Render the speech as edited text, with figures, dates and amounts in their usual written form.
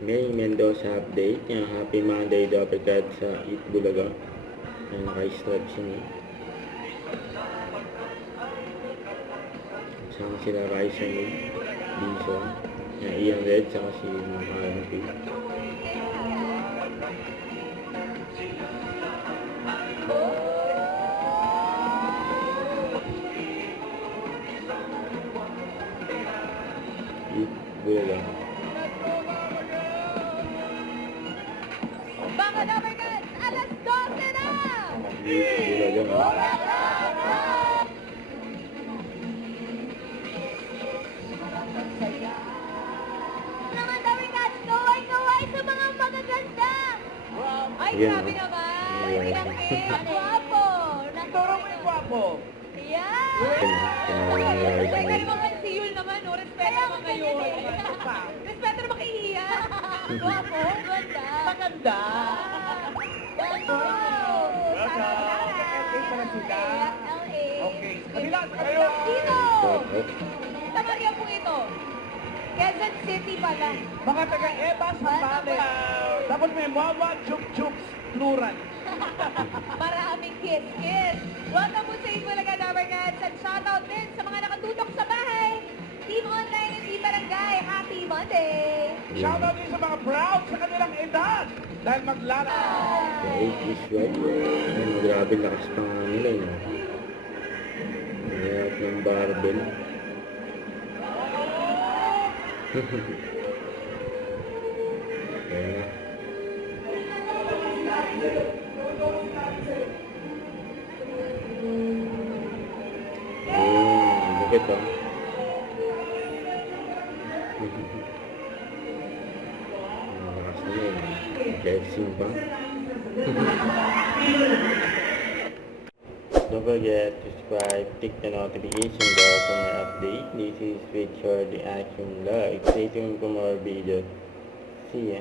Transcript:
May Mendoza update. Yan, happy Monday daw pagkat sa Eat Bulaga. Yan, naka-stretch yun eh. Sama sila Raisa May, Bison, yan, Ian Red, saka si RMP. Eat Bulaga. Baka naman guys, alas 12 na! Eat Bulaga. Naman daw guys, kaway-kaway sa mga magaganda! Ay, Yan, grabe oh. naman! Yan, Ay, oh. ang guwapo! Turo mo yung gwapo. Yan! Tinawa ni Raisa Teka May. naman si Yul naman, no? Respeto naman kayo. Respeto naman kay Iya. Guwapo, ganda. Maganda. Wow! Welcome. Sa LA pala sila. LA. Okay. Kabila sa kayo. Dito! Shout out. Sa Maria po ito. Quezon City pala. Mga taga-Eba sa Bale. Dapat may Wawa Juk plural. Maraming kiss. Welcome po sa Ibulaga Dabarkats at shoutout din sa mga nakatutok sa bahay. Team Online at Team Barangay. Happy Monday! Shoutout din sa mga proud sa kanilang edad. Dahil maglala. The 80s right? Ayun, grabe lakas pa nga nila yun. Lahat ng barbell. Ayan. Ayun, bukit ah. Malakas na yun. Flexing pa. Don't forget to subscribe, click the notification bell for more update. This is Richard the Action Live. Stay tuned for more videos. See ya.